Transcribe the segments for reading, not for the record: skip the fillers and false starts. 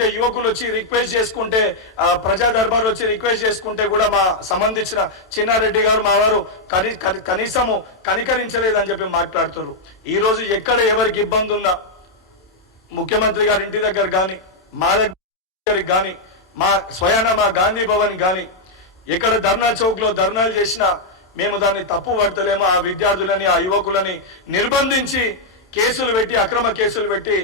ఏదైతే యువకులు వచ్చి రిక్వెస్ట్ చేసుకుంటే ప్రజా దర్బార్ వచ్చి రిక్వెస్ట్ చేసుకుంటే కూడా మా సంబంధించిన చిన్నారెడ్డి గారు మా వారు కనీసము కనికరించలేదని చెప్పి మాట్లాడుతున్నారు. ఈ రోజు ఎక్కడ ఎవరికి ఇబ్బంది ఉన్నా ముఖ్యమంత్రి గారి ఇంటి దగ్గర కానీ మా దగ్గరికి కానీ మా స్వయాన మా గాంధీ భవన్ కానీ ఎక్కడ ధర్నా చౌక్ లో ధర్నాలు చేసినా మేము దాన్ని తప్పు పడతలేము. ఆ విద్యార్థులని ఆ యువకులని నిర్బంధించి కేసులు పెట్టి అక్రమ కేసులు పెట్టి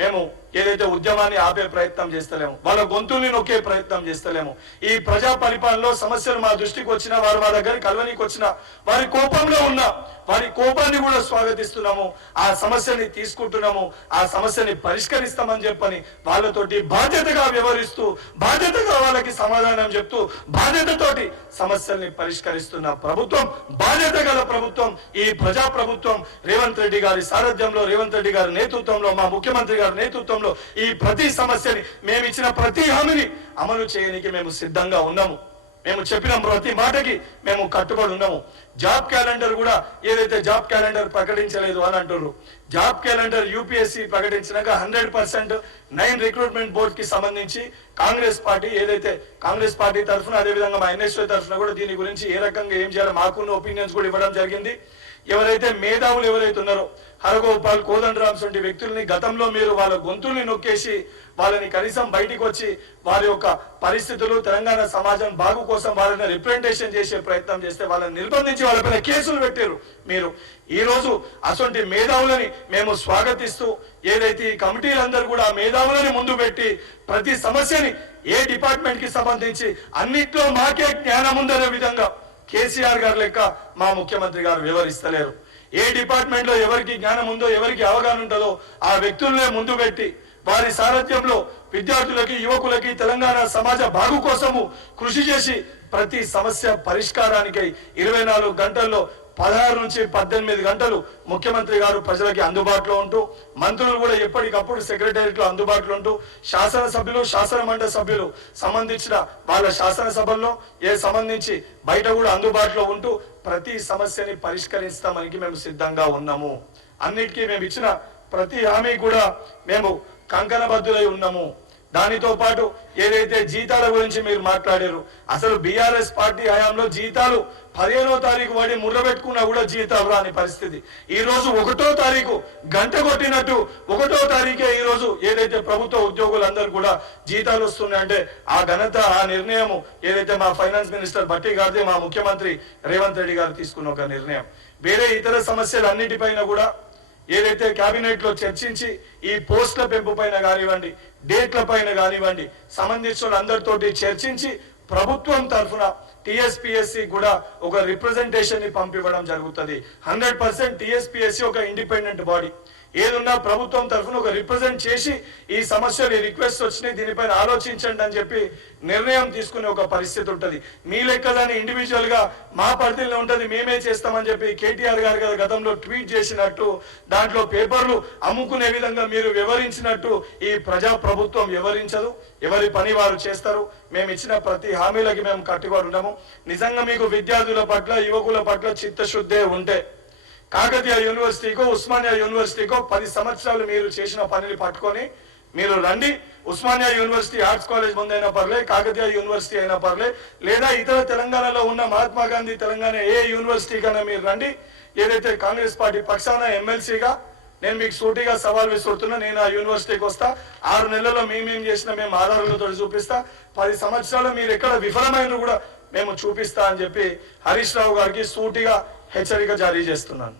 మేము ఏదైతే ఉద్యమాన్ని ఆపే ప్రయత్నం చేస్తలేము, వాళ్ళ గొంతుల్ని నొక్కే ప్రయత్నం చేస్తలేము. ఈ ప్రజా పరిపాలనలో సమస్యలు మా దృష్టికి వచ్చినా వారు మా దగ్గర కలవనికి వచ్చినా వారి కోపంలో ఉన్న వారి కోపాన్ని కూడా స్వాగతిస్తున్నాము. ఆ సమస్యని తీసుకుంటున్నాము, ఆ సమస్యని పరిష్కరిస్తామని చెప్పని వాళ్ళతోటి బాధ్యతగా వ్యవహరిస్తూ బాధ్యతగా వాళ్ళకి సమాధానం చెప్తూ బాధ్యతతోటి సమస్యల్ని పరిష్కరిస్తున్న ప్రభుత్వం, బాధ్యత గల ప్రభుత్వం ఈ ప్రజా ప్రభుత్వం. రేవంత్ రెడ్డి గారి సారథ్యంలో, రేవంత్ రెడ్డి గారి నేతృత్వంలో, మా ముఖ్యమంత్రి గారి నేతృత్వంలో ఈ ప్రతి సమస్యని మేము ఇచ్చిన ప్రతి హామీని అమలు చేయడానికి మేము సిద్ధంగా ఉన్నాము. మేము చెప్పిన ప్రతి మాటకి మేము కట్టుబడి ఉన్నాము. జాబ్ క్యాలెండర్ కూడా ఏదైతే జాబ్ క్యాలెండర్ ప్రకటించలేదు అని అంటున్నారు. జాబ్ క్యాలెండర్ యూపీఎస్సీ ప్రకటించినాక 100% 9 రిక్రూట్మెంట్ బోర్డ్ కి సంబంధించి కాంగ్రెస్ పార్టీ ఏదైతే కాంగ్రెస్ పార్టీ తరఫున అదేవిధంగా మా ఎన్ఎస్ఓ తరఫున కూడా దీని గురించి ఏ రకంగా ఏం చేయాలో మాకున్న ఒపీనియన్స్ కూడా ఇవ్వడం జరిగింది. ఎవరైతే మేధావులు ఎవరైతే ఉన్నారో హరగోపాల్, కోదండరామ్స్ వంటి వ్యక్తుల్ని గతంలో మీరు వాళ్ళ గొంతుల్ని నొక్కేసి వాళ్ళని కనీసం బయటికి వచ్చి వారి యొక్క పరిస్థితులు తెలంగాణ సమాజం బాగు కోసం వాళ్ళని రిప్రజెంటేషన్ చేసే ప్రయత్నం చేస్తే వాళ్ళని నిర్బంధించి వాళ్ళపైన కేసులు పెట్టారు మీరు. ఈ రోజు అటువంటి మేధావులని మేము స్వాగతిస్తూ ఏదైతే ఈ కమిటీలందరూ కూడా మేధావులని ముందు పెట్టి ప్రతి సమస్యని ఏ డిపార్ట్మెంట్ కి సంబంధించి అన్నిట్లో మాకే జ్ఞానం ఉందనే విధంగా కేసీఆర్ గారు లెక్క మా ముఖ్యమంత్రి గారు వివరిస్తలేరు. ఏ డిపార్ట్మెంట్ లో ఎవరికి జ్ఞానం ఉందో ఎవరికి అవగాహన ఉంటుందో ఆ వ్యక్తులనే ముందు పెట్టి వారి సారథ్యంలో విద్యార్థులకి యువకులకి తెలంగాణ సమాజ బాగు కోసము కృషి చేసి ప్రతి సమస్య పరిష్కారానికై 24 గంటల్లో 16 నుంచి 18 గంటలు ముఖ్యమంత్రి గారు ప్రజలకి అందుబాటులో ఉంటూ మంత్రులు కూడా ఎప్పటికప్పుడు సెక్రటేరియట్ లో అందుబాటులో ఉంటూ శాసనసభ్యులు శాసన మండలి సభ్యులు సంబంధించిన వాళ్ళ శాసనసభల్లో సంబంధించి బయట కూడా అందుబాటులో ఉంటూ ప్రతి సమస్యని పరిష్కరిస్తామని మేము సిద్ధంగా ఉన్నాము. అన్నిటికీ మేము ఇచ్చిన ప్రతి హామీ కూడా మేము కంకణబద్ధులై ఉన్నాము. దానితో పాటు ఏదైతే జీతాల గురించి మీరు మాట్లాడారు, అసలు బీఆర్ఎస్ పార్టీ హయాంలో జీతాలు 15వ తారీఖు వాడి ముర్ర పెట్టుకున్నా కూడా జీతాలు రాని పరిస్థితి. ఈ రోజు 1వ తారీఖు గంట కొట్టినట్టు 1వ తారీఖే ఈ రోజు ఏదైతే ప్రభుత్వ ఉద్యోగులందరూ కూడా జీతాలు వస్తున్నాయంటే ఆ ఘనత, ఆ నిర్ణయం ఏదైతే మా ఫైనాన్స్ మినిస్టర్ భట్టి గారిది, మా ముఖ్యమంత్రి రేవంత్ రెడ్డి గారు తీసుకున్న ఒక నిర్ణయం. వేరే ఇతర సమస్యలు అన్నిటిపైన కూడా ఏదైతే కేబినెట్ లో చర్చించి ఈ పోస్టుల పెంపు పైన కానివ్వండి, డేట్ల పైన కానివ్వండి సంబంధించిన అందరితోటి చర్చించి ప్రభుత్వం తరఫున టీఎస్పీఎస్సీ కూడా ఒక రిప్రజెంటేషన్ ని పంపివ్వడం జరుగుతుంది. 100% టీఎస్పీఎస్సీ ఒక ఇండిపెండెంట్ బాడీ. ఏదున్నా ప్రభుత్వం తరఫున ఒక రిప్రజెంట్ చేసి ఈ సమస్యలు రిక్వెస్ట్ వచ్చినాయి దీనిపైన ఆలోచించండి అని చెప్పి నిర్ణయం తీసుకునే ఒక పరిస్థితి ఉంటుంది. మీ లెక్కదాన్ని ఇండివిజువల్ గా మా పరిధిలో ఉంటుంది, మేమే చేస్తామని చెప్పి కేటీఆర్ గారు గతంలో ట్వీట్ చేసినట్టు దాంట్లో పేపర్లు అమ్ముకునే విధంగా మీరు వివరించినట్టు ఈ ప్రజా ప్రభుత్వం వివరించదు. ఎవరి పని వారు చేస్తారు. మేము ఇచ్చిన ప్రతి హామీలకి మేము కట్టుబడి ఉన్నాము. నిజంగా మీకు విద్యార్థుల పట్ల యువకుల పట్ల చిత్తశుద్ధే ఉంటే కాకతీయ యూనివర్సిటీకో ఉస్మానియా యూనివర్సిటీకో 10 సంవత్సరాలు మీరు చేసిన పనిని పట్టుకొని మీరు రండి. ఉస్మానియా యూనివర్సిటీ ఆర్ట్స్ కాలేజ్ ముందైనా పర్లే, కాకతీయ యూనివర్సిటీ అయినా పర్లే, లేదా ఇతర తెలంగాణలో ఉన్న మహాత్మా గాంధీ తెలంగాణ ఏ యూనివర్సిటీ కన్నా మీరు రండి. ఏదైతే కాంగ్రెస్ పార్టీ పక్షాన ఎమ్మెల్సీగా నేను మీకు సూటిగా సవాల్ విసురుతున్నా. నేను ఆ యూనివర్సిటీకి వస్తా, 6 నెలల్లో మేమేం చేసినా మేము ఆధారాలతో చూపిస్తా, 10 సంవత్సరాలు మీరు ఎక్కడ విఫలమైన కూడా మేము చూపిస్తా అని చెప్పి హరీష్ రావు గారికి సూటిగా హెచ్చరిక జారీ చేస్తున్నాను.